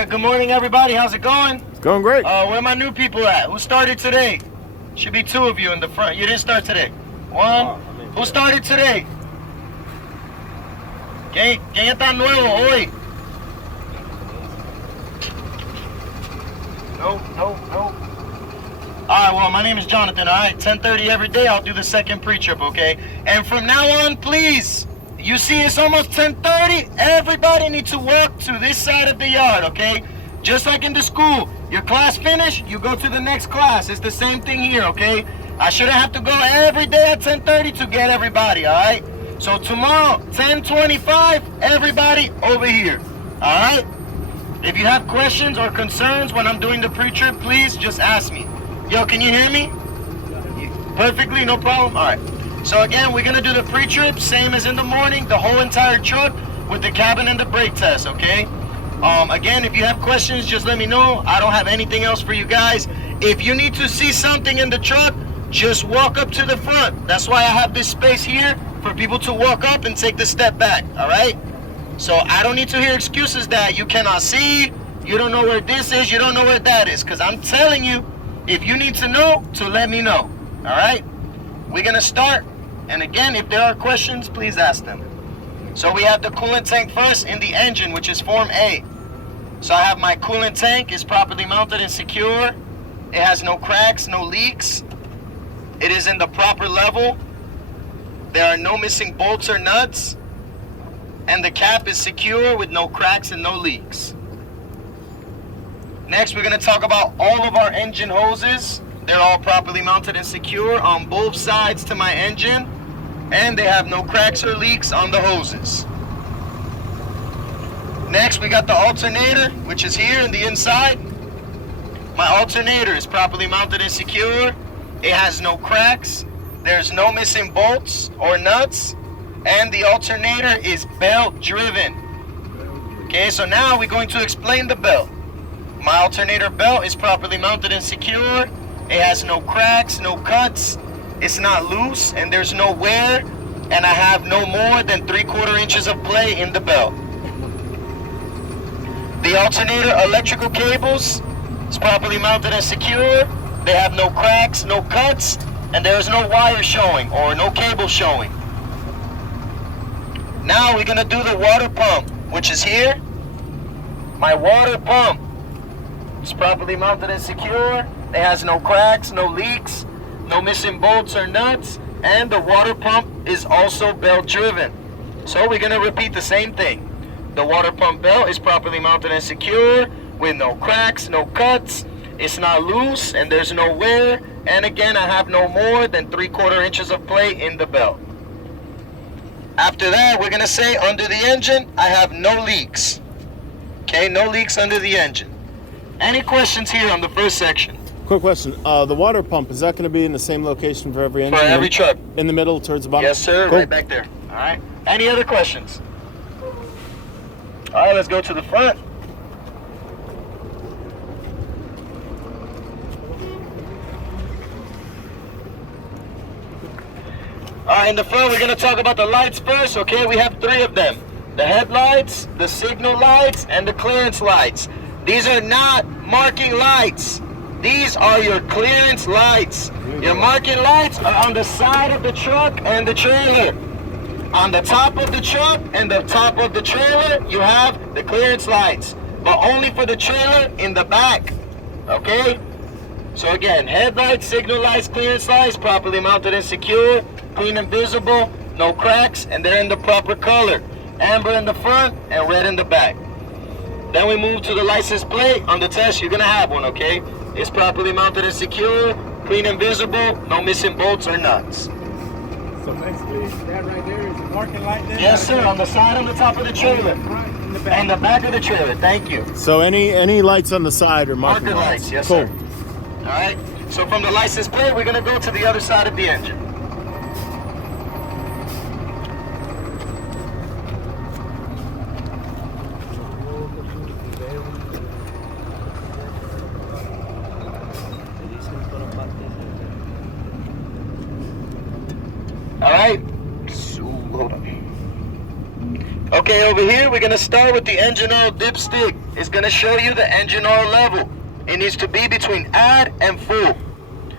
right, good morning, everybody. How's it going? It's going great. Where my new people at? Who started today? Should be 2 of you in the front. You didn't start today. 1. Who started today? ¿Quién está nuevo hoy? No. Alright, well, my name is Jonathan, alright? 10:30 every day, I'll do the second pre-trip, okay? And from now on, please, you see it's almost 10:30, everybody needs to walk to this side of the yard, okay? Just like in the school, your class finished, you go to the next class. It's the same thing here, okay? I shouldn't have to go every day at 10:30 to get everybody, alright? So tomorrow, 10:25, everybody over here, alright? If you have questions or concerns when I'm doing the pre-trip, please just ask me. Yo, can you hear me? Perfectly, no problem? All right. So again, we're gonna do the pre-trip, same as in the morning, the whole entire truck with the cabin and the brake test, okay? Again, if you have questions, just let me know. I don't have anything else for you guys. If you need to see something in the truck, just walk up to the front. That's why I have this space here for people to walk up and take the step back, all right? So I don't need to hear excuses that you cannot see, you don't know where this is, you don't know where that is, because I'm telling you, if you need to know, to let me know, all right? We're gonna start, and again, if there are questions, please ask them. So we have the coolant tank first in the engine, which is Form A. So I have my coolant tank, is properly mounted and secure. It has no cracks, no leaks. It is in the proper level. There are no missing bolts or nuts. And the cap is secure with no cracks and no leaks. Next, we're gonna talk about all of our engine hoses. They're all properly mounted and secure on both sides to my engine, and they have no cracks or leaks on the hoses. Next, we got the alternator, which is here in the inside. My alternator is properly mounted and secure. It has no cracks. There's no missing bolts or nuts, and the alternator is belt driven. Okay, so now we're going to explain the belt. My alternator belt is properly mounted and secure. It has no cracks, no cuts. It's not loose, and there's no wear. And I have no more than 3/4 inches of play in the belt. The alternator electrical cables is properly mounted and secure. They have no cracks, no cuts, and there is no wire showing or no cable showing. Now we're gonna do the water pump, which is here. My water pump. It's properly mounted and secure. It has no cracks, no leaks, no missing bolts or nuts, and the water pump is also belt driven. So we're gonna repeat the same thing. The water pump belt is properly mounted and secure with no cracks, no cuts. It's not loose and there's no wear. And again, I have no more than 3/4 inches of play in the belt. After that, we're gonna say under the engine, I have no leaks. Okay, no leaks under the engine. Any questions here on the first section? Quick question. The water pump, is that going to be in the same location for every engine? For every truck. In the middle, towards the bottom? Yes, sir. Cool. Right back there. All right. Any other questions? All right, let's go to the front. All right, in the front, we're going to talk about the lights first, okay? We have 3 of them. The headlights, the signal lights, and the clearance lights. These are not marking lights. These are your clearance lights. Your marking lights are on the side of the truck and the trailer. On the top of the truck and the top of the trailer, you have the clearance lights, but only for the trailer in the back, okay? So again, headlights, signal lights, clearance lights, properly mounted and secure, clean and visible, no cracks, and they're in the proper color. Amber in the front and red in the back. Then we move to the license plate. On the test, you're gonna have one, okay? It's properly mounted and secure, clean and visible, no missing bolts or nuts. So basically, that right there is a marking light there? Yes, sir, on the side on the top of the trailer. In the back. And the back of the trailer, thank you. So any lights on the side are marking Marker lights? lights, yes, cool. sir. All right, so from the license plate, we're gonna go to the other side of the engine. All right, so hold on. Okay, over here, we're gonna start with the engine oil dipstick. It's gonna show you the engine oil level. It needs to be between add and full.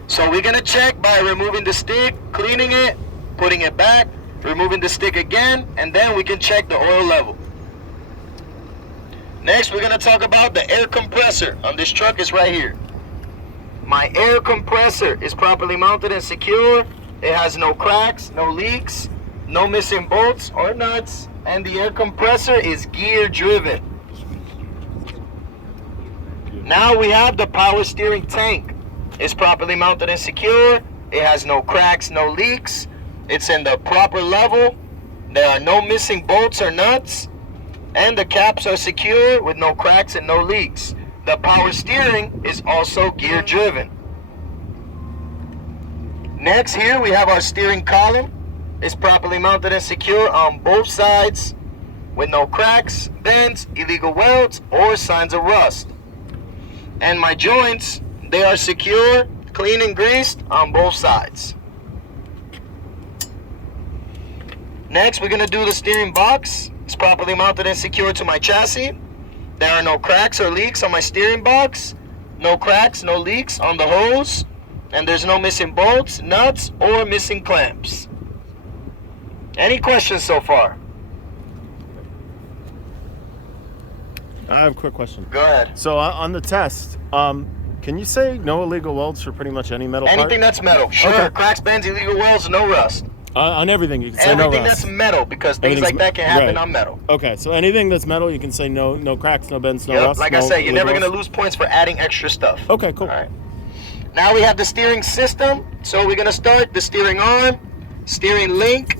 So we're gonna check by removing the stick, cleaning it, putting it back, removing the stick again, and then we can check the oil level. Next, we're gonna talk about the air compressor on this truck. Is right here. My air compressor is properly mounted and secure. It has no cracks, no leaks, no missing bolts or nuts, and the air compressor is gear driven. Now we have the power steering tank. It's properly mounted and secure. It has no cracks, no leaks. It's in the proper level. There are no missing bolts or nuts, and the caps are secure with no cracks and no leaks. The power steering is also gear driven. Next, here we have our steering column. It's properly mounted and secure on both sides with no cracks, bends, illegal welds, or signs of rust. And my joints, they are secure, clean and greased on both sides. Next, we're gonna do the steering box. It's properly mounted and secure to my chassis. There are no cracks or leaks on my steering box. No cracks, no leaks on the hose. And there's no missing bolts, nuts, or missing clamps. Any questions so far? I have a quick question. Go ahead. So on the test, can you say no illegal welds for pretty much any metal Anything part? that's metal. Sure. Okay. Cracks, bends, illegal welds, no rust. On everything, you can say no Everything rust. that's metal, because things Everything's like that can happen right. on metal. Okay, so anything that's metal, you can say no cracks, no bends, no Yep, rust. like no I said, you're never illegal going to lose points for adding extra stuff. Okay, cool. All right. Now we have the steering system. So we're going to start the steering arm, steering link,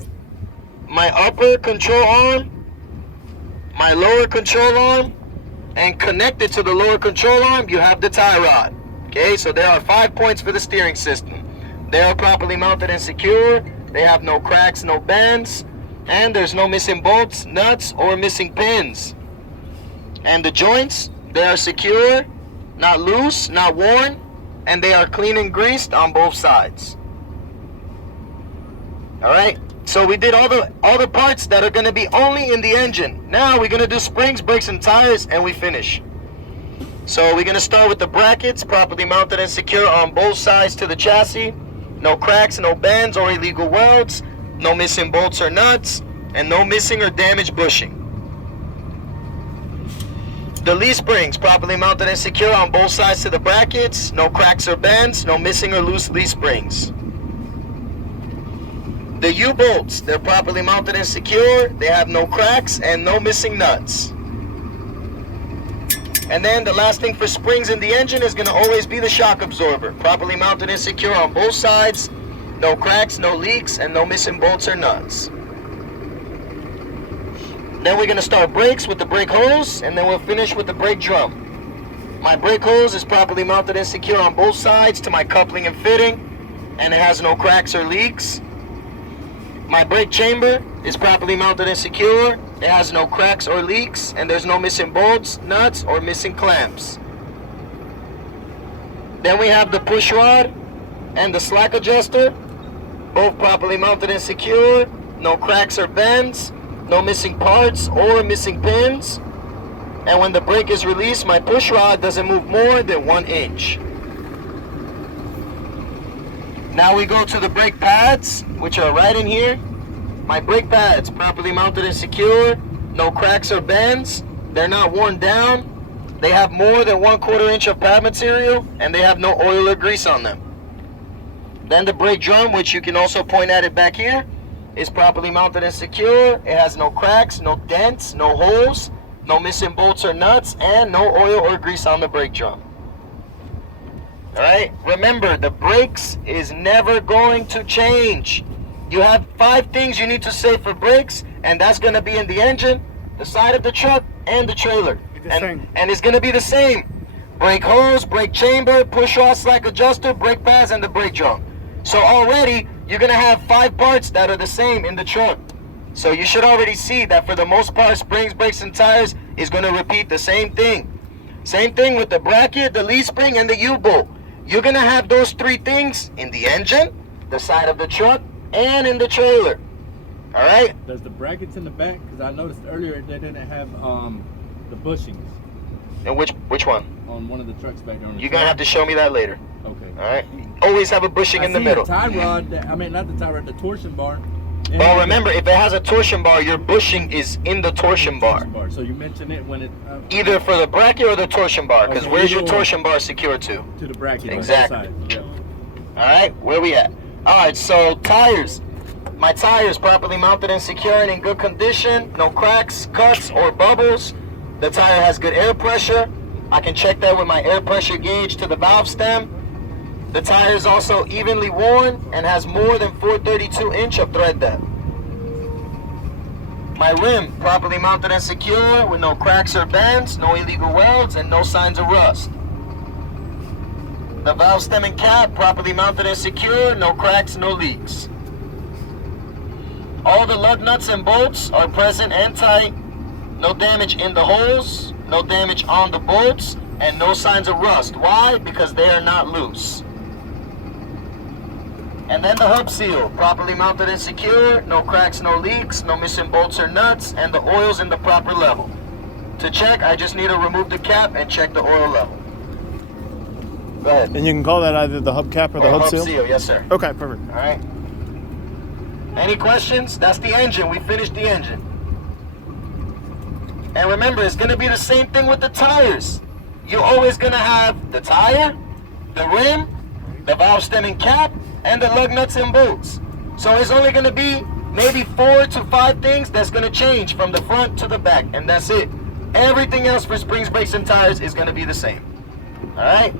my upper control arm, my lower control arm, and connected to the lower control arm, you have the tie rod. Okay, so there are 5 points for the steering system. They are properly mounted and secure. They have no cracks, no bends, and there's no missing bolts, nuts, or missing pins. And the joints, they are secure, not loose, not worn, and they are clean and greased on both sides. All right, so we did all the parts that are going to be only in the engine. Now we're going to do springs, brakes, and tires, and we finish. So we're going to start with the brackets, properly mounted and secure on both sides to the chassis. No cracks, no bends or illegal welds, no missing bolts or nuts, and no missing or damaged bushing. The leaf springs, properly mounted and secure on both sides to the brackets. No cracks or bends, no missing or loose leaf springs. The U-bolts, they're properly mounted and secure. They have no cracks and no missing nuts. And then the last thing for springs in the engine is going to always be the shock absorber. Properly mounted and secure on both sides. No cracks, no leaks, and no missing bolts or nuts. Then we're going to start brakes with the brake hose, and then we'll finish with the brake drum. My brake hose is properly mounted and secure on both sides to my coupling and fitting, and it has no cracks or leaks. My brake chamber is properly mounted and secure. It has no cracks or leaks, and there's no missing bolts, nuts, or missing clamps. Then we have the push rod and the slack adjuster, both properly mounted and secure. No cracks or bends, no missing parts or missing pins. And when the brake is released, my push rod doesn't move more than 1 inch. Now we go to the brake pads, which are right in here. My brake pads, properly mounted and secure. No cracks or bends. They're not worn down. They have more than 1/4 inch of pad material, and they have no oil or grease on them. Then the brake drum, which you can also point at it back here, is properly mounted and secure. It has no cracks, no dents, no holes, no missing bolts or nuts, and no oil or grease on the brake drum. Alright, remember, the brakes is never going to change. You have 5 things you need to say for brakes, and that's going to be in the engine, the side of the truck, and the trailer. And it's going to be the same. Brake hose, brake chamber, push rod, slack adjuster, brake pads, and the brake drum. So already, you're going to have 5 parts that are the same in the truck. So you should already see that for the most part, springs, brakes, and tires is going to repeat the same thing. Same thing with the bracket, the leaf spring, and the U-bolt. You're going to have those 3 things in the engine, the side of the truck, and in the trailer. All right. There's the brackets in the back because I noticed earlier they didn't have the bushings And which one? on one of the trucks back there. You're gonna have to show me that later. Okay. All right. Always have a bushing in the middle. The tie rod. I mean, not the tie rod. The torsion bar. Well, remember, if it has a torsion bar, your bushing is in the torsion bar. So you mentioned it when it. Either for the bracket or the torsion bar, because Okay, where's your either torsion bar secured to? to the bracket. Exactly. On both sides. Yep. All right, where we at? All right, so tires. My tires properly mounted and secure and in good condition. No cracks, cuts, or bubbles. The tire has good air pressure. I can check that with my air pressure gauge to the valve stem. The tire is also evenly worn and has more than 432 inch of tread depth. My rim properly mounted and secure with no cracks or bends, no illegal welds, and no signs of rust. The valve stem and cap properly mounted and secure, no cracks, no leaks. All the lug nuts and bolts are present and tight. No damage in the holes, no damage on the bolts, and no signs of rust. Why? Because they are not loose. And then the hub seal, properly mounted and secure, no cracks, no leaks, no missing bolts or nuts, and the oil's in the proper level. To check, I just need to remove the cap and check the oil level. Go ahead. And you can call that either the hubcap or the hub seal? Yes, sir. Okay, perfect. All right. Any questions? That's the engine. We finished the engine. And remember, it's going to be the same thing with the tires. You're always going to have the tire, the rim, the valve stem and cap, and the lug nuts and bolts. So it's only going to be maybe 4 to 5 things that's going to change from the front to the back, and that's it. Everything else for springs, brakes, and tires is going to be the same. All right?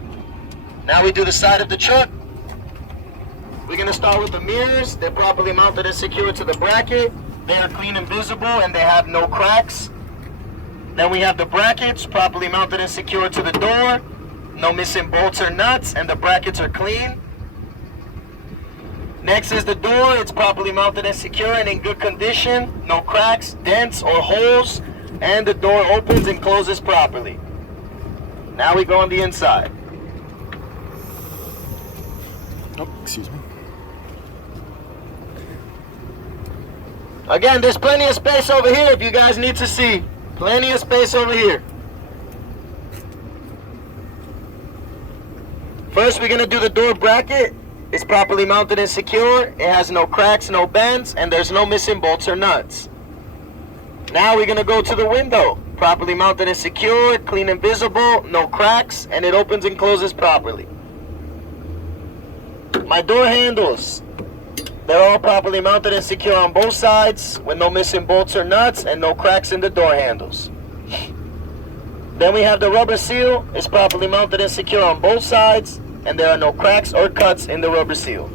Now we do the side of the truck. We're going to start with the mirrors. They're properly mounted and secured to the bracket. They are clean and visible, and they have no cracks. Then we have the brackets properly mounted and secured to the door. No missing bolts or nuts, and the brackets are clean. Next is the door. It's properly mounted and secure and in good condition. No cracks, dents, or holes, and the door opens and closes properly. Now we go on the inside. Oh, excuse me. Again, there's plenty of space over here if you guys need to see. Plenty of space over here. First, we're going to do the door bracket. It's properly mounted and secure. It has no cracks, no bends, and there's no missing bolts or nuts. Now we're going to go to the window. Properly mounted and secure, clean and visible, no cracks, and it opens and closes properly. My door handles. They're all properly mounted and secure on both sides with no missing bolts or nuts and no cracks in the door handles. Then we have the rubber seal. It's properly mounted and secure on both sides, and there are no cracks or cuts in the rubber seal.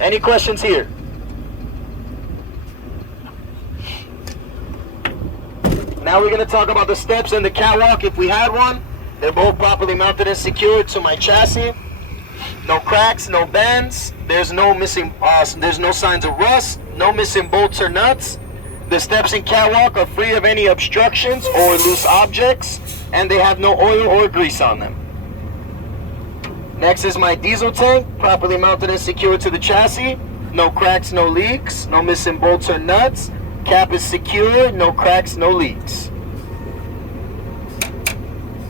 Any questions here? Now we're going to talk about the steps and the catwalk if we had one. They're both properly mounted and secured to my chassis. No cracks, no bends. There's no missing. There's no signs of rust. No missing bolts or nuts. The steps and catwalk are free of any obstructions or loose objects, and they have no oil or grease on them. Next is my diesel tank, properly mounted and secured to the chassis. No cracks, no leaks. No missing bolts or nuts. Cap is secure. No cracks, no leaks.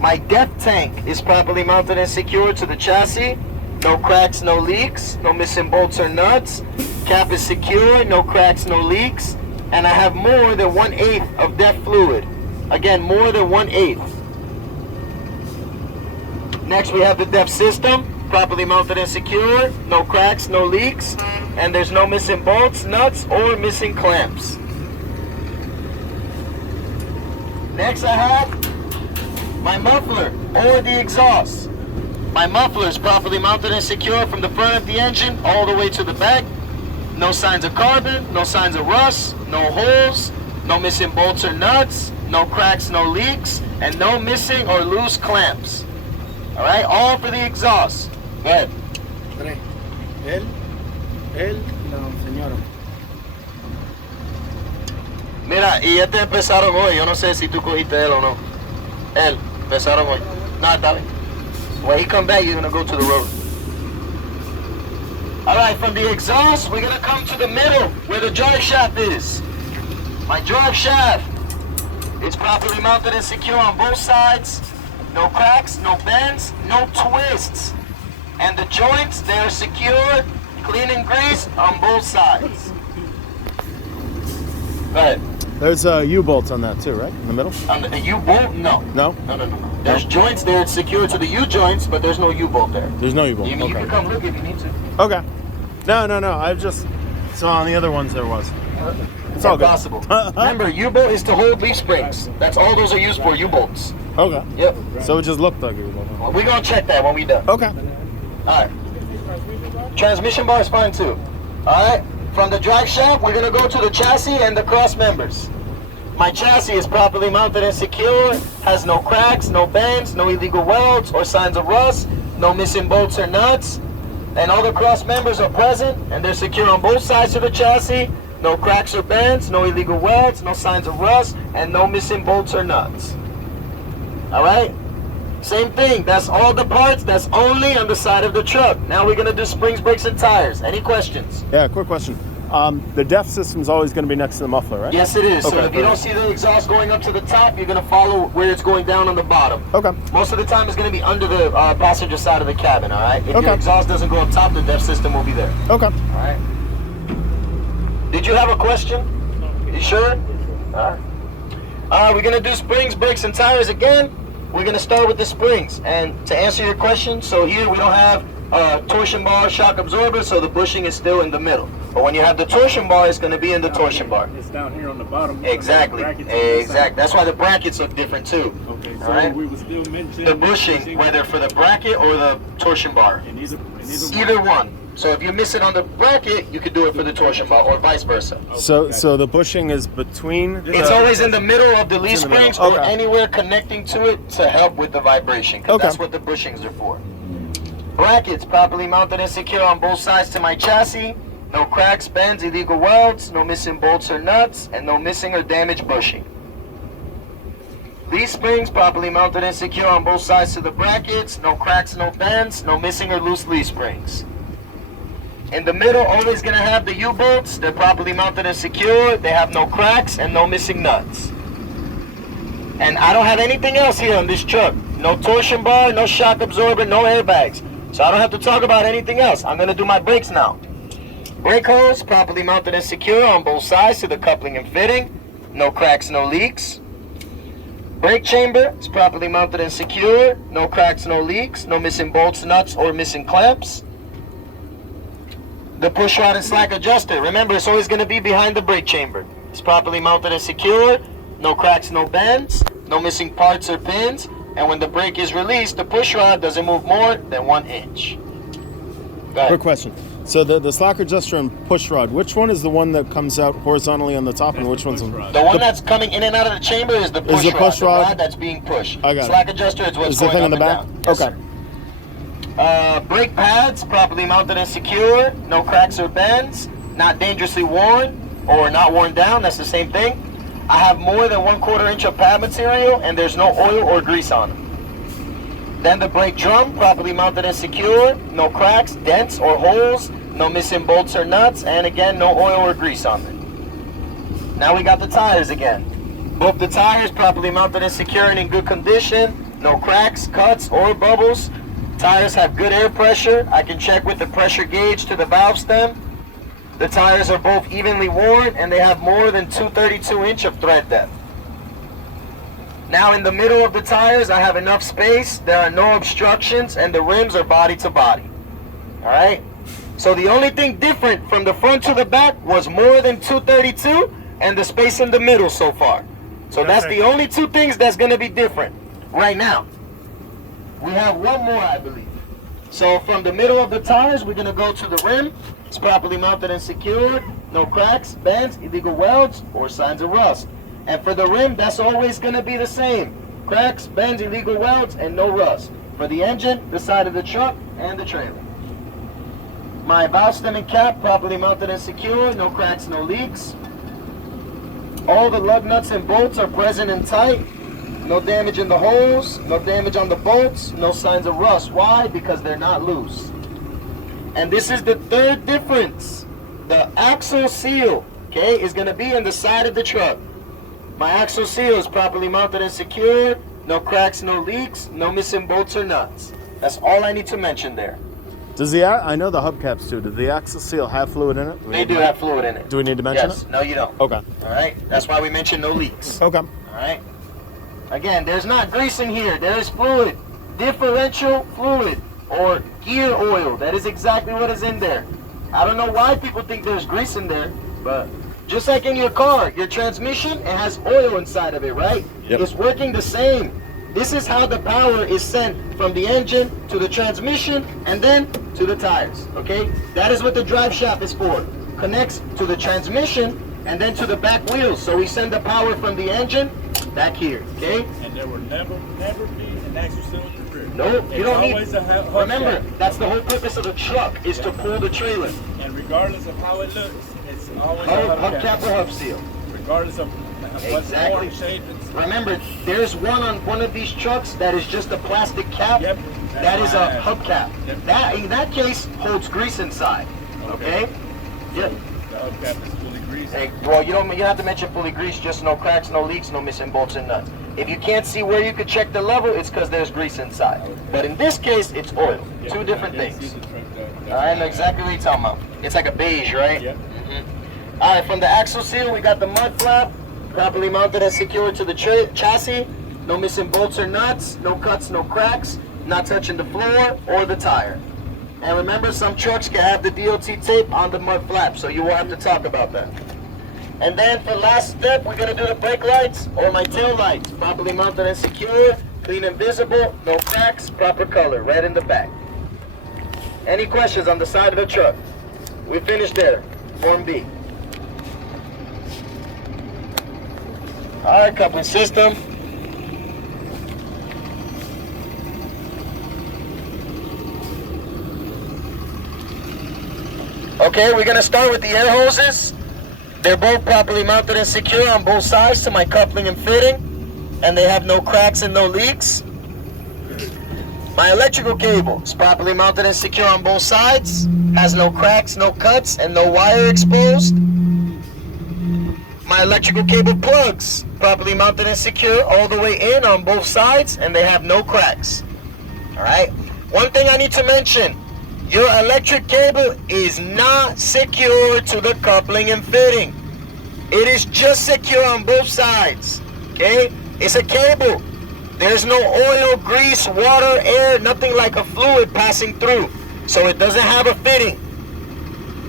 My depth tank is properly mounted and secured to the chassis. No cracks, no leaks, no missing bolts or nuts. Cap is secure, no cracks, no leaks. And I have more than 1/8 of depth fluid. Again, more than 1/8. Next we have the depth system, properly mounted and secure. No cracks, no leaks. And there's no missing bolts, nuts, or missing clamps. Next I have my muffler or the exhaust. My muffler is properly mounted and secure from the front of the engine all the way to the back. No signs of carbon, no signs of rust, no holes, no missing bolts or nuts, no cracks, no leaks, and no missing or loose clamps. All right, all for the exhaust. Go ahead. No, señora. Mira, y este empezaron hoy. Yo no sé si tú cogiste él o no. Él, empezaron hoy. No, está bien. When he come back, you're going to go to the road. All All right, from the exhaust, we're gonna come to the middle where the drive shaft is. My drive shaft is properly mounted and secure on both sides. No cracks, no bends, no twists. And the joints, they are secured, clean and greased on both sides. Go ahead. There's U-bolts on that too, right? In the middle? On the U-bolt? No. No? No. There's joints there, it's secured to the U-joints, but there's no U-bolt there. There's no U-bolt. You can come look if you need to. Okay. No. I just saw on the other ones there was. It's all good. Possible. Remember, U-bolt is to hold leaf springs. That's all those are used for, U-bolts. Okay. Yep. So it just looked like a U-bolt. Well, we're gonna check that when we done. Okay. Alright. Transmission bar is fine too. Alright. From the drive shaft, we're gonna go to the chassis and the cross members. My chassis is properly mounted and secure, has no cracks, no bends, no illegal welds or signs of rust, no missing bolts or nuts, and all the cross members are present and they're secure on both sides of the chassis. No cracks or bends, no illegal welds, no signs of rust, and no missing bolts or nuts. Alright? Same thing, that's all the parts, that's only on the side of the truck. Now we're gonna do springs, brakes, and tires. Any questions? Yeah, quick question. The DEF system's always going to be next to the muffler, right? Yes, it is. Okay, So if you don't see the exhaust going up to the top, you're gonna follow where it's going down on the bottom. Okay. Most of the time it's gonna be under the passenger side of the cabin, alright? If Okay. your exhaust doesn't go up top, the DEF system will be there. Okay. Alright. Did you have a question? You sure? Alright. We're gonna do springs, brakes, and tires again. We're gonna start with the springs. And to answer your question, so here we don't have torsion bar, shock absorber, so the bushing is still in the middle. But when you have the torsion bar, it's gonna be in the torsion bar. It's down here on the bottom. Exactly. Exactly. That's why the brackets look different too. Okay, so Alright. we would still mention The bushing, whether for the bracket or the torsion bar. Either one. So if you miss it on the bracket, you could do it for the torsion bar, or vice versa. So the bushing is between. It's always in the middle of the leaf in the middle. springs or Okay. anywhere connecting to it to help with the vibration, because Okay. that's what the bushings are for. Brackets properly mounted and secure on both sides to my chassis. No cracks, bends, illegal welds, no missing bolts or nuts, and no missing or damaged bushing. Leaf springs properly mounted and secure on both sides to the brackets. No cracks, no bends, no missing or loose leaf springs. In the middle, always gonna have the U-bolts. They're properly mounted and secure. They have no cracks and no missing nuts. And I don't have anything else here on this truck. No torsion bar, no shock absorber, no airbags. So I don't have to talk about anything else. I'm gonna do my brakes now. Brake hose, properly mounted and secure on both sides to the coupling and fitting. No cracks, no leaks. Brake chamber is properly mounted and secure. No cracks, no leaks. No missing bolts, nuts, or missing clamps. The push rod and slack adjuster. Remember, it's always gonna be behind the brake chamber. It's properly mounted and secure. No cracks, no bends. No missing parts or pins. And when the brake is released, the push rod doesn't move more than 1 inch. Go ahead. Quick question. So the slack adjuster and push rod, which one is the one that comes out horizontally on the top, and which one's push rod. The one that's coming in and out of the chamber is the push the rod. push The rod? rod that's being pushed. I got it. Slack adjuster is what's Is the going thing up on the back? and down. Yes, Okay. sir. Brake pads properly mounted and secure. No cracks or bends. Not dangerously worn or not worn down. That's the same thing. I have more than 1/4 inch of pad material, and there's no oil or grease on them. Then the brake drum, properly mounted and secure. No cracks, dents, or holes. No missing bolts or nuts. And again, no oil or grease on them. Now we got the tires again. Both the tires properly mounted and secure and in good condition. No cracks, cuts, or bubbles. Tires have good air pressure. I can check with the pressure gauge to the valve stem. The tires are both evenly worn and they have more than 232 inch of tread depth. Now in the middle of the tires, I have enough space. There are no obstructions and the rims are body to body. All right. So the only thing different from the front to the back was more than 232 and the space in the middle so far. So that's the only two things that's going to be different right now. We have one more, I believe. So from the middle of the tires, we're going to go to the rim. It's properly mounted and secured. No cracks, bends, illegal welds, or signs of rust. And for the rim, that's always going to be the same. Cracks, bends, illegal welds, and no rust. For the engine, the side of the truck, and the trailer. My valve stem and cap, properly mounted and secure. No cracks, no leaks. All the lug nuts and bolts are present and tight. No damage in the holes, no damage on the bolts, no signs of rust. Why? Because they're not loose. And this is the third difference. The axle seal, okay, is going to be in the side of the truck. My axle seal is properly mounted and secured. No cracks, no leaks, no missing bolts or nuts. That's all I need to mention there. Does I know the hubcaps too. Does the axle seal have fluid in it? They do have fluid in it. Do we need to mention Yes. it? No, you don't. Okay. All right. That's why we mentioned no leaks. Okay. All right. Again, there's not grease in here. There is fluid. Differential fluid or gear oil. That is exactly what is in there. I don't know why people think there's grease in there, but just like in your car, your transmission, it has oil inside of it, right? Yep. It's working the same. This is how the power is sent from the engine to the transmission and then to the tires, okay? That is what the drive shaft is for. Connects to the transmission and then to the back wheels. So we send the power from the engine back here, okay? And there will never be an axle seal in the rear. No, you don't need. Always a hubcap. Remember, that's the whole purpose of the truck is to pull the trailer. And regardless of how it looks, it's always a Hubcap or hub seal. Regardless of what Exactly. form, shape, it's Remember, there's one on one of these trucks that is just a plastic cap. Yep. That is a hubcap. Yep. That in that case holds grease inside. Okay. Yep. the hubcap is fully greased. Hey, well, you don't have to mention fully greased. Just no cracks, no leaks, no missing bolts and nuts. If you can't see where you could check the level, it's because there's grease inside. But in this case, it's oil. Yeah, Two different I didn't things. see the truck, I know exactly what you're talking about. It's like a beige, right? Yep. All right, from the axle seal, we got the mud flap, properly mounted and secured to the chassis. No missing bolts or nuts, no cuts, no cracks, not touching the floor or the tire. And remember, some trucks can have the DOT tape on the mud flap, so you will have to talk about that. And then for last step, we're gonna do the brake lights or my tail lights, properly mounted and secure, clean and visible, no cracks, proper color, red in the back. Any questions on the side of the truck? We finished there, Form B. All right, coupling system. Okay, we're gonna start with the air hoses. They're both properly mounted and secure on both sides to my coupling and fitting, and they have no cracks and no leaks. My electrical cable is properly mounted and secure on both sides, has no cracks, no cuts, and no wire exposed. My electrical cable plugs, properly mounted and secure all the way in on both sides, and they have no cracks. Alright? One thing I need to mention, your electric cable is not secure to the coupling and fitting. It is just secure on both sides. Okay? It's a cable. There's no oil, grease, water, air, nothing like a fluid passing through. So it doesn't have a fitting.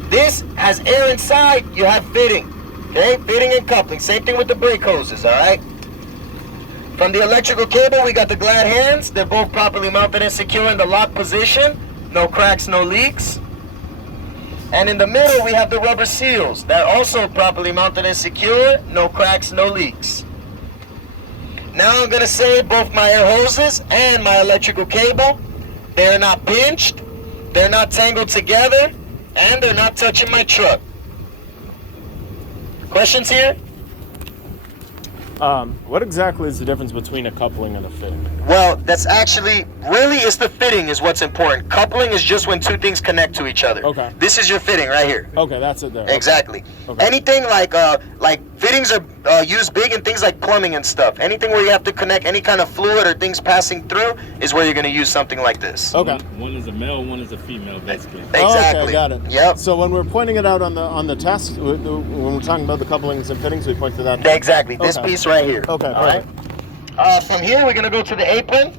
This has air inside, you have fitting. Okay, fitting and coupling. Same thing with the brake hoses, all right? From the electrical cable, we got the glad hands. They're both properly mounted and secure in the lock position. No cracks, no leaks. And in the middle, we have the rubber seals. They're also properly mounted and secure. No cracks, no leaks. Now I'm gonna say both my air hoses and my electrical cable, they're not pinched, they're not tangled together, and they're not touching my truck. Questions here? What exactly is the difference between a coupling and a fitting? Well, that's actually, really it's the fitting is what's important. Coupling is just when two things connect to each other. Okay. This is your fitting right here. Okay, that's it there. Exactly. Okay. Anything like fittings are used big in things like plumbing and stuff. Anything where you have to connect any kind of fluid or things passing through is where you're going to use something like this. Okay. One is a male, one is a female, basically. Exactly. Oh, okay, got it. Yep. So when we're pointing it out on the test, when we're talking about the couplings and fittings, we point to that. Exactly. This Okay. piece right here. Okay, All right. From here, we're going to go to the apron.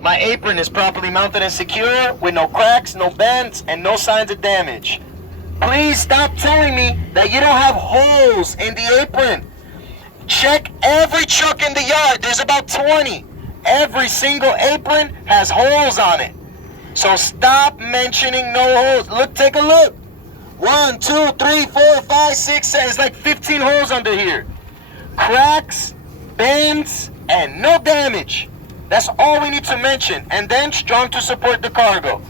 My apron is properly mounted and secure with no cracks, no bends, and no signs of damage. Please stop telling me that you don't have holes in the apron. Check every truck in the yard. There's about 20. Every single apron has holes on it. So stop mentioning no holes. Look, take a look. 1, 2, 3, 4, 5, 6, 7. It's like 15 holes under here. Cracks, bends, and no damage. That's all we need to mention. And then strong to support the cargo.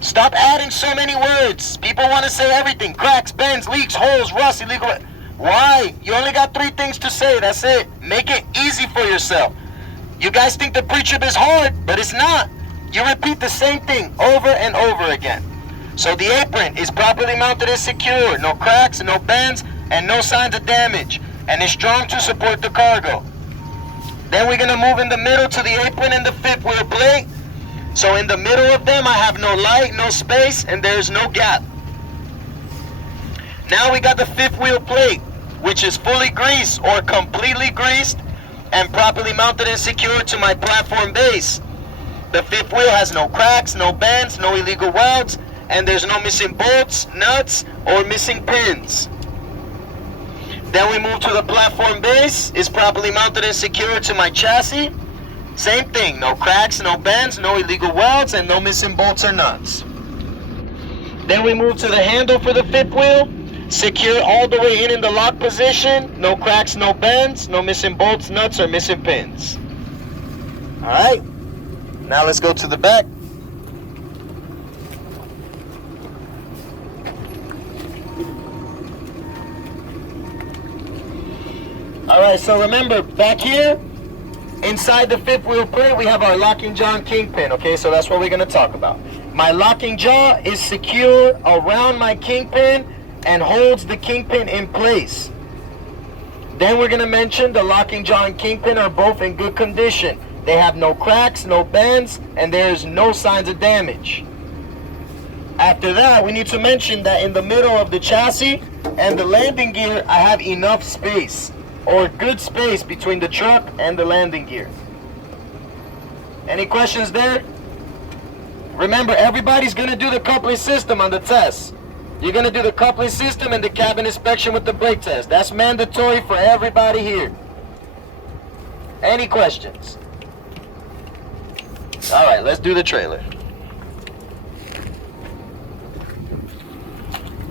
Stop adding so many words. People want to say everything. Cracks, bends, leaks, holes, rust, illegal. Why? You only got 3 things to say. That's it. Make it easy for yourself. You guys think the pre-trip is hard, but it's not. You repeat the same thing over and over again. So the apron is properly mounted and secure. No cracks, no bends, and no signs of damage. And it's strong to support the cargo. Then we're gonna move in the middle to the apron and the fifth wheel plate. So in the middle of them, I have no light, no space, and there's no gap. Now we got the fifth wheel plate, which is fully greased or completely greased and properly mounted and secured to my platform base. The fifth wheel has no cracks, no bends, no illegal welds, and there's no missing bolts, nuts, or missing pins. Then we move to the platform base. It's properly mounted and secured to my chassis. Same thing, no cracks, no bends, no illegal welds, and no missing bolts or nuts. Then we move to the handle for the fifth wheel. Secure all the way in the lock position. No cracks, no bends, no missing bolts, nuts, or missing pins. All right, now let's go to the back. All right, so remember, back here, inside the fifth wheel plate, we have our locking jaw and kingpin, okay? So that's what we're gonna talk about. My locking jaw is secure around my kingpin and holds the kingpin in place. Then we're gonna mention the locking jaw and kingpin are both in good condition. They have no cracks, no bends, and there's no signs of damage. After that, we need to mention that in the middle of the chassis and the landing gear, I have enough space, or good space between the truck and the landing gear. Any questions there? Remember, everybody's gonna do the coupling system on the test. You're gonna do the coupling system and the cabin inspection with the brake test. That's mandatory for everybody here. Any questions? All right, let's do the trailer.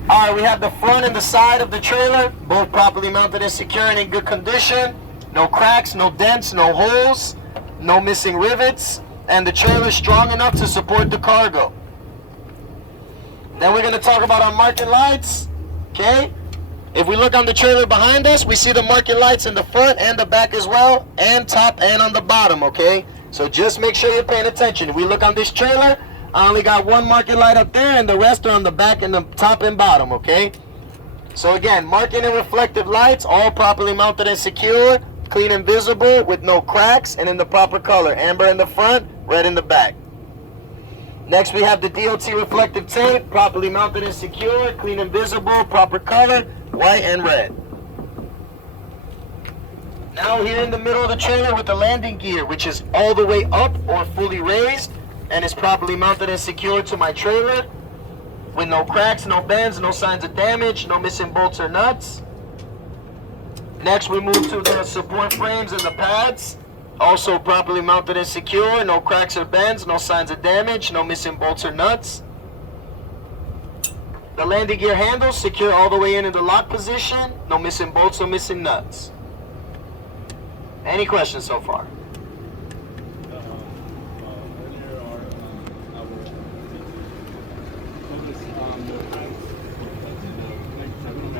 All right, we have the front and the side of the trailer, both properly mounted and secure and in good condition. No cracks, no dents, no holes, no missing rivets, and the trailer is strong enough to support the cargo. Then we're gonna talk about our marking lights, okay? If we look on the trailer behind us, we see the marking lights in the front and the back as well, and top and on the bottom, okay? So just make sure you're paying attention. If we look on this trailer, I only got one marking light up there, and the rest are on the back and the top and bottom, okay? So again, marking and reflective lights, all properly mounted and secure, clean and visible with no cracks, and in the proper color. Amber in the front, red in the back. Next we have the DOT reflective tape, properly mounted and secure, clean and visible, proper color, white and red. Now here in the middle of the trailer with the landing gear, which is all the way up or fully raised, and is properly mounted and secured to my trailer with no cracks, no bends, no signs of damage, no missing bolts or nuts. Next we move to the support frames and the pads, also properly mounted and secure, no cracks or bends, no signs of damage, no missing bolts or nuts. The landing gear handles secure all the way in the lock position, no missing bolts or missing nuts. Any questions so far?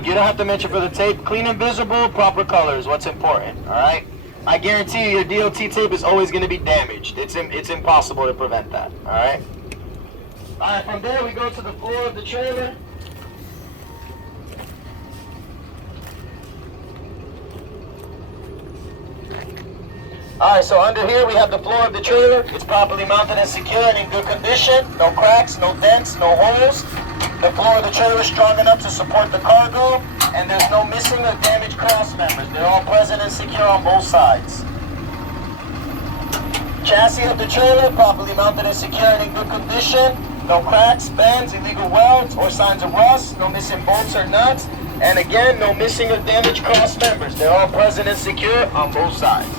You don't have to mention for the tape. Clean and visible, proper color is what's important, all right? I guarantee you your DOT tape is always going to be damaged. It's impossible to prevent that, all right? All right, from there we go to the floor of the trailer. All right, so under here we have the floor of the trailer. It's properly mounted and secure and in good condition. No cracks, no dents, no holes. The floor of the trailer is strong enough to support the cargo, and there's no missing or damaged cross members. They're all present and secure on both sides. Chassis of the trailer, properly mounted and secure and in good condition. No cracks, bends, illegal welds, or signs of rust. No missing bolts or nuts. And again, no missing or damaged cross members. They're all present and secure on both sides.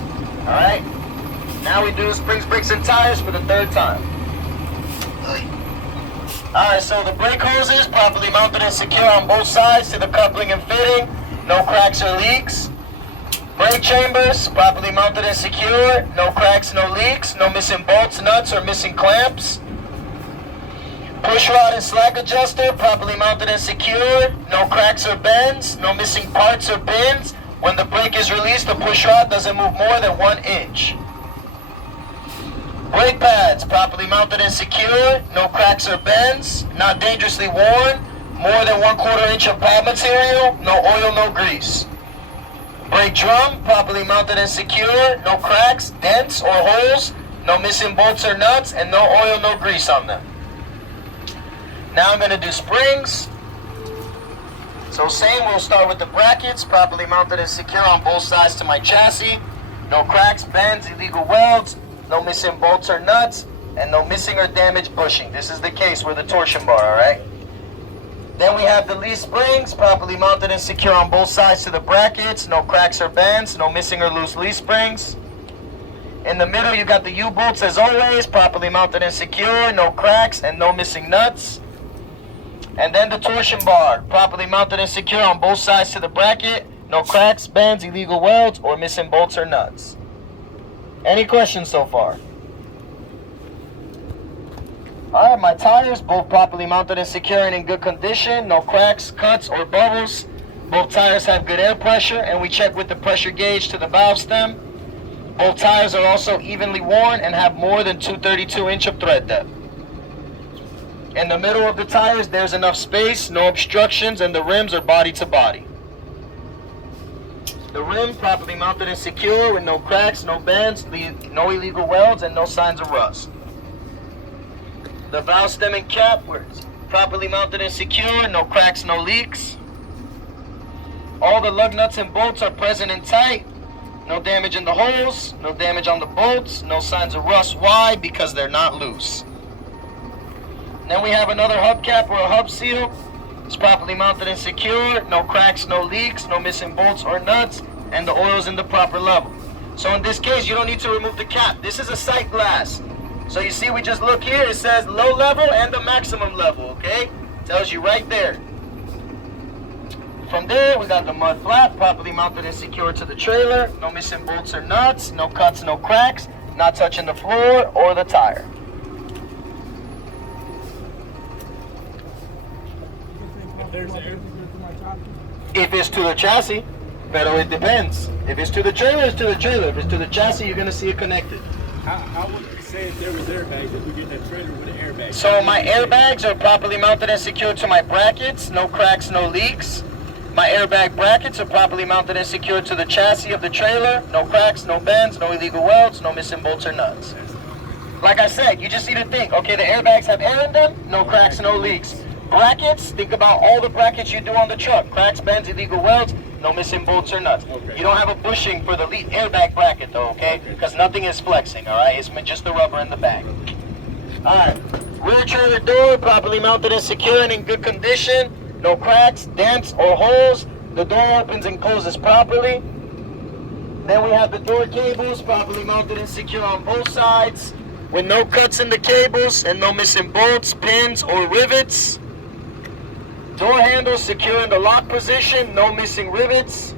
All right? Now we do springs, brakes, and tires for the third time. Alright, so the brake hoses properly mounted and secure on both sides to the coupling and fitting. No cracks or leaks. Brake chambers properly mounted and secure. No cracks, no leaks. No missing bolts, nuts, or missing clamps. Push rod and slack adjuster properly mounted and secure. No cracks or bends. No missing parts or pins. When the brake is released, the push rod doesn't move more than 1 inch. Brake pads, properly mounted and secure, no cracks or bends, not dangerously worn, more than 1/4 inch of pad material, no oil, no grease. Brake drum, properly mounted and secure, no cracks, dents, or holes, no missing bolts or nuts, and no oil, no grease on them. Now I'm going to do springs. So same, we'll start with the brackets, properly mounted and secure on both sides to my chassis. No cracks, bends, illegal welds, no missing bolts or nuts, and no missing or damaged bushing. This is the case with the torsion bar, all right? Then we have the leaf springs, properly mounted and secure on both sides to the brackets. No cracks or bends, no missing or loose leaf springs. In the middle, you got the U-bolts as always, properly mounted and secure, no cracks and no missing nuts. And then the torsion bar, properly mounted and secure on both sides to the bracket. No cracks, bends, illegal welds, or missing bolts or nuts. Any questions so far? Alright, my tires, both properly mounted and secure and in good condition. No cracks, cuts, or bubbles. Both tires have good air pressure, and we check with the pressure gauge to the valve stem. Both tires are also evenly worn and have more than 232 inch of tread depth. In the middle of the tires, there's enough space, no obstructions, and the rims are body to body. The rim, properly mounted and secure with no cracks, no bends, no illegal welds, and no signs of rust. The valve stem and cap were properly mounted and secure, no cracks, no leaks. All the lug nuts and bolts are present and tight. No damage in the holes, no damage on the bolts, no signs of rust. Why? Because they're not loose. Then we have another hubcap or a hub seal. It's properly mounted and secure, no cracks, no leaks, no missing bolts or nuts, and the oil's in the proper level. So in this case, you don't need to remove the cap. This is a sight glass. So you see, we just look here, it says low level and the maximum level, okay? Tells you right there. From there, we got the mud flap, properly mounted and secured to the trailer. No missing bolts or nuts, no cuts, no cracks, not touching the floor or the tire. If it's to the chassis, but it depends. If it's to the trailer, it's to the trailer. If it's to the chassis, you're gonna see it connected. How would you say if there was airbags, if we get that trailer with an airbag? So my airbags are properly mounted and secured to my brackets, no cracks, no leaks. My airbag brackets are properly mounted and secured to the chassis of the trailer, no cracks, no bends, no illegal welds, no missing bolts or nuts. Like I said, you just need to think, okay, the airbags have air in them, no cracks, no leaks. Brackets, think about all the brackets you do on the truck. Cracks, bends, illegal welds, no missing bolts or nuts. Okay. You don't have a bushing for the airbag bracket though, okay? Because nothing is flexing, all right? It's just the rubber in the bag. All right, rear trailer door, properly mounted and secure and in good condition. No cracks, dents, or holes. The door opens and closes properly. Then we have the door cables, properly mounted and secure on both sides, with no cuts in the cables and no missing bolts, pins, or rivets. Door handles secure in the lock position, no missing rivets.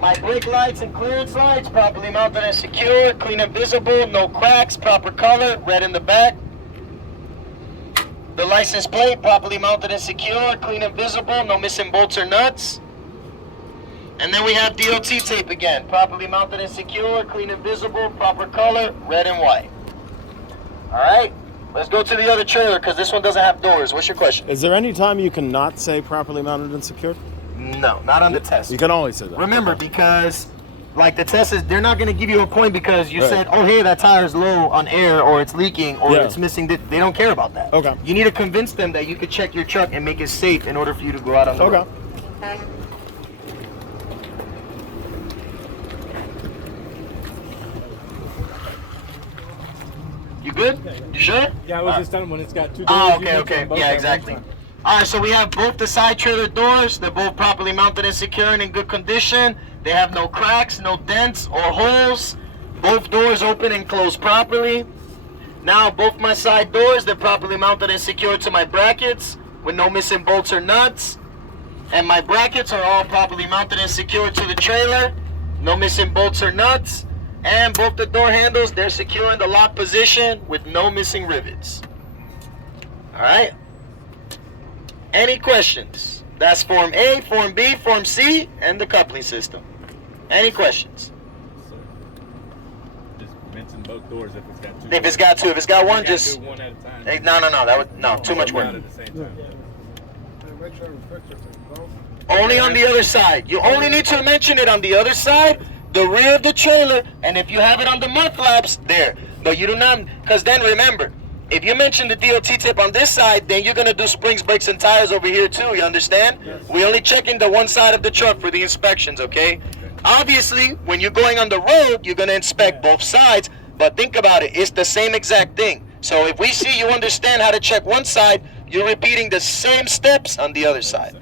My brake lights and clearance lights, properly mounted and secure, clean and visible, no cracks, proper color, red in the back. The license plate, properly mounted and secure, clean and visible, no missing bolts or nuts. And then we have DOT tape again, properly mounted and secure, clean and visible, proper color, red and white. All right. Let's go to the other trailer because this one doesn't have doors. What's your question? Is there any time you can not say properly mounted and secured? No, not on the test. You can always say that. Remember, because like the test is, they're not going to give you a point because you said, oh, hey, that tire's low on air or it's leaking or it's missing. They don't care about that. Okay. You need to convince them that you could check your truck and make it safe in order for you to go out on the road. Okay. You good? You sure? Yeah, I was just telling them when it's got two doors. Oh, you okay, can okay. turn both Yeah, at exactly. one time. All right, so we have both the side trailer doors. They're both properly mounted and secure and in good condition. They have no cracks, no dents or holes. Both doors open and close properly. Now, both my side doors, they're properly mounted and secured to my brackets with no missing bolts or nuts. And my brackets are all properly mounted and secured to the trailer. No missing bolts or nuts. And both the door handles, they're secure in the lock position with no missing rivets. All right. Any questions? That's Form A, Form B, Form C, and the coupling system. Any questions? Just mention both doors if it's got two. If it's got two, if it's got one, You gotta just do one at a time. no. That would too much work. Out at the same time. Make sure we fix it. Only on the other side. You only need to mention it on the other side, the rear of the trailer, and if you have it on the mud flaps, there. But you do not, because then remember, if you mention the DOT tip on this side, then you're gonna do springs, brakes, and tires over here too. You understand? Yes. We only checking the one side of the truck for the inspections, okay? Obviously, when you're going on the road, you're gonna inspect both sides. But think about it, it's the same exact thing. So if we see you understand how to check one side, you're repeating the same steps on the other side.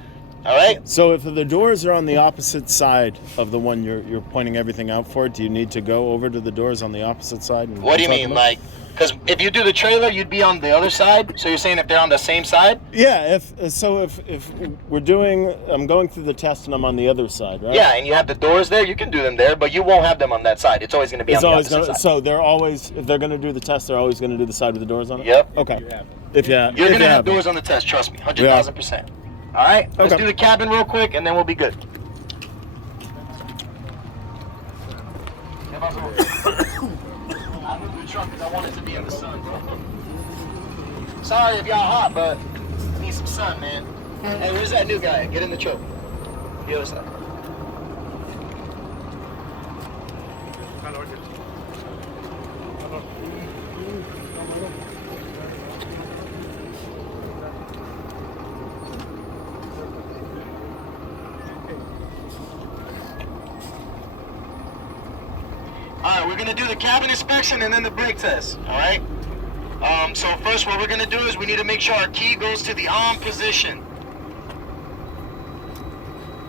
All right? So if the doors are on the opposite side of the one you're pointing everything out for, do you need to go over to the doors on the opposite side? And What do you mean, like? Because if you do the trailer, you'd be on the other side. So you're saying if they're on the same side? Yeah. If we're doing, I'm going through the test and I'm on the other side, right? Yeah, and you have the doors there. You can do them there, but you won't have them on that side. It's always going to be It's on the always opposite gonna, side. so they're always, if they're going to do the test, they're always going to do the side with the doors on it. Yep. Okay. You have it. If You're going to have doors on the test. Trust me, 100,000%. All right. Let's Okay. do the cabin real quick, and then we'll be good. I moved the truck because I want it to be in the sun, bro. Sorry if y'all hot, but I need some sun, man. Hey, where's that new guy? Get in the truck. The other side. All right, we're gonna do the cabin inspection and then the brake test. All right. So first, what we're gonna do is we need to make sure our key goes to the on position.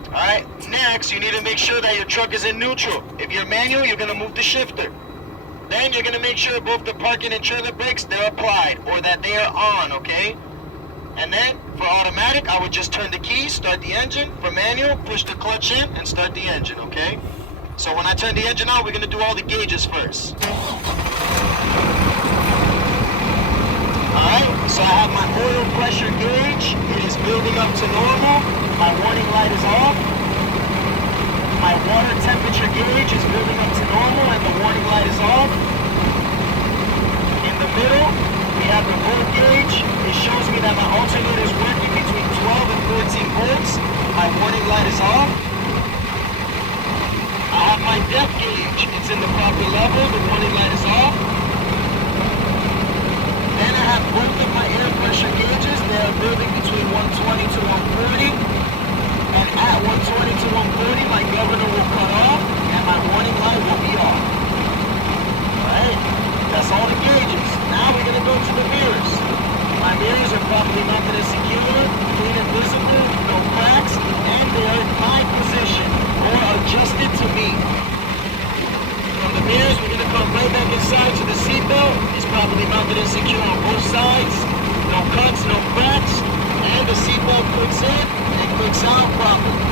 All right. Next, you need to make sure that your truck is in neutral. If you're manual, you're gonna move the shifter. Then you're gonna make sure both the parking and trailer brakes they're applied or that they are on. Okay. And then for automatic, I would just turn the key, start the engine. For manual, push the clutch in and start the engine. Okay. So when I turn the engine on, we're gonna do all the gauges first. Alright, so I have my oil pressure gauge. It is building up to normal. My warning light is off. My water temperature gauge is building up to normal and the warning light is off. In the middle, we have the volt gauge. It shows me that my alternator is working between 12 and 14 volts. My warning light is off. I have my depth gauge. It's in the proper level. The warning light is off. Then I have both of my air pressure gauges. They are building between 120 to 140. And at 120 to 140, my governor will cut off and my warning light will be off. Alright, that's all the gauges. Now we're going to go to the mirrors. My mirrors are properly mounted and secure, clean and visible, no cracks, and they are in my position or adjusted to me. From the mirrors, we're going to come right back inside to the seatbelt. It's properly mounted and secure on both sides. No cuts, no cracks, and the seatbelt clicks in and clicks out properly.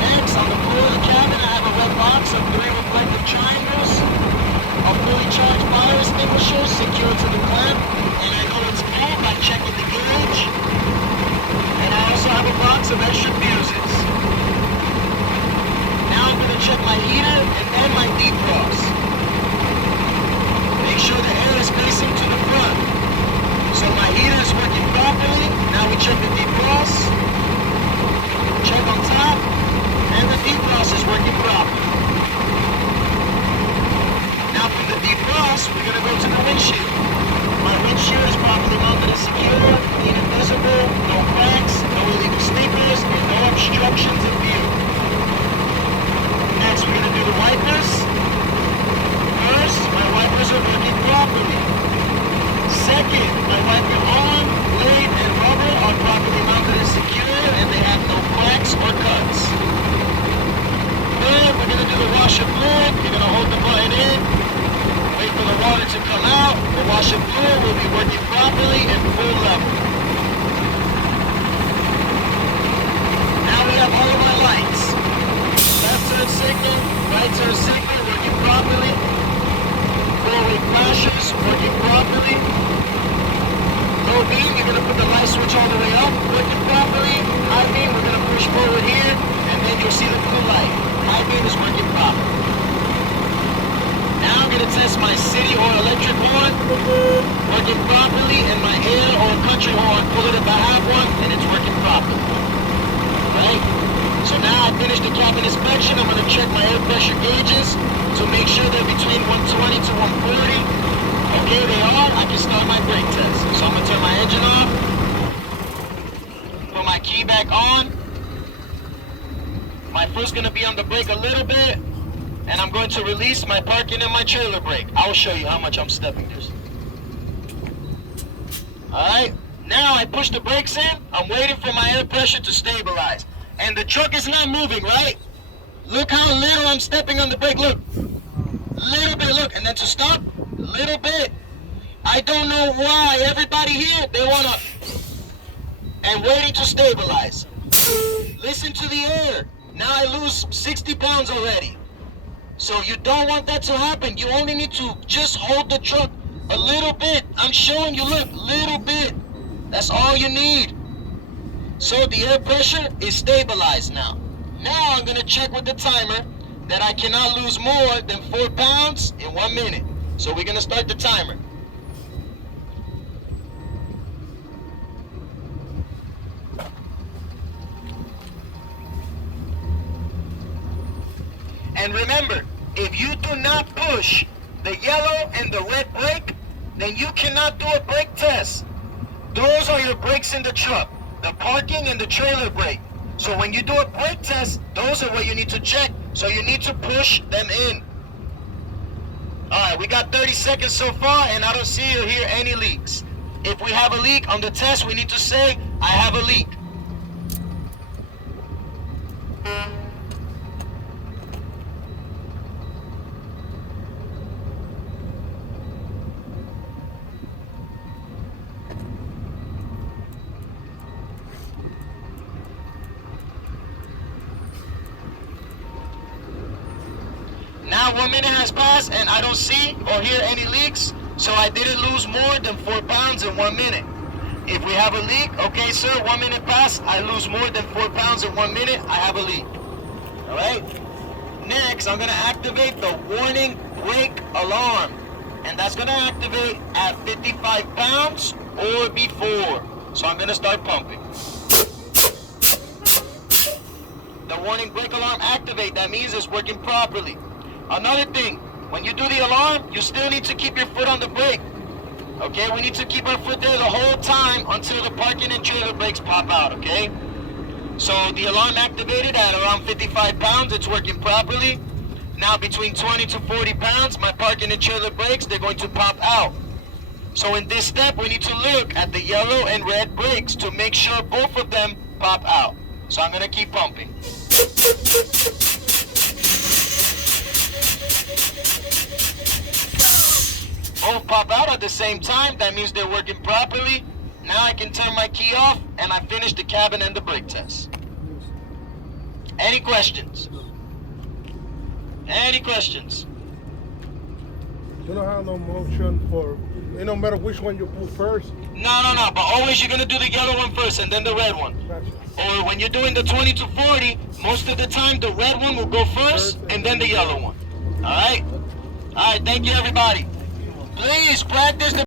Next, on the floor of the cabin, I have a red box of 3 reflective triangles. A fully charged fire extinguisher secured to the clamp, and I know it's full by checking the gauge. And I also have a box of extra fuses. Now I'm going to check my heater and then my defrost. Make sure the air is facing to the front. So my heater is working properly. Now we check the defrost. Check on top, and the defrost is working properly. Now from the defrost, we're going to go to the windshield. My windshield is properly mounted and secure, clean and visible, no cracks, no illegal sleepers, and no obstructions in view. Next, we're going to do the wipers. First, my wipers are working properly. Second, my wiper arm, blade, and rubber are properly mounted and secure, and they have no cracks or cuts. Third, we're going to do the washer fluid. You're going to hold the button in, wait for the water to come out. The washer fluid will be working properly and full level. Now we have all of our lights. Left turn signal, right turn signal working properly. Four-way flashers working properly. Low beam, you're going to put the light switch all the way up, working properly. High beam, we're going to push forward here, and then you'll see the blue light. High beam is working properly. me to test my city or electric horn working properly, and my air or country horn, pull it if I have one, and it's working properly. Right? So now I finished the cabin inspection. I'm going to check my air pressure gauges to make sure they're between 120 to 140. Okay, they are. I can start my brake test. So I'm going to turn my engine off, put my key back on. My foot's going to be on the brake a little bit, and I'm going to release my parking and my trailer brake. I'll show you how much I'm stepping this. Alright, now I push the brakes in. I'm waiting for my air pressure to stabilize. And the truck is not moving, right? Look how little I'm stepping on the brake. Look. Little bit, look. And then to stop, little bit. I don't know why everybody here, they want to... And waiting to stabilize. Listen to the air. Now I lose 60 pounds already. So you don't want that to happen. You only need to just hold the truck a little bit. I'm showing you, look, little bit. That's all you need. So the air pressure is stabilized now. Now I'm going to check with the timer that I cannot lose more than 4 pounds in 1 minute. So we're going to start the timer. And remember, if you do not push the yellow and the red brake, then you cannot do a brake test. Those are your brakes in the truck, the parking and the trailer brake. So when you do a brake test, those are what you need to check. So you need to push them in. Alright, we got 30 seconds so far, and I don't see or hear any leaks. If we have a leak on the test, we need to say, I have a leak. Now 1 minute has passed and I don't see or hear any leaks, so I didn't lose more than 4 pounds in 1 minute. If we have a leak, okay sir, 1 minute passed, I lose more than 4 pounds in 1 minute, I have a leak. Alright? Next, I'm gonna activate the warning brake alarm. And that's gonna activate at 55 pounds or before. So I'm gonna start pumping. The warning brake alarm activate, that means it's working properly. Another thing, when you do the alarm, you still need to keep your foot on the brake. Okay, we need to keep our foot there the whole time until the parking and trailer brakes pop out, okay? So the alarm activated at around 55 pounds, it's working properly. Now between 20 to 40 pounds, my parking and trailer brakes, they're going to pop out. So in this step, we need to look at the yellow and red brakes to make sure both of them pop out. So I'm gonna keep pumping. Both pop out at the same time, that means they're working properly. Now I can turn my key off and I finish the cabin and the brake test. Any questions? Any questions? You don't have no motion for, it no matter which one you pull first. No, but always you're gonna do the yellow one first and then the red one. Gotcha. Or when you're doing the 20 to 40, most of the time the red one will go first and then the yellow one. Alright? Alright, thank you everybody. Please practice the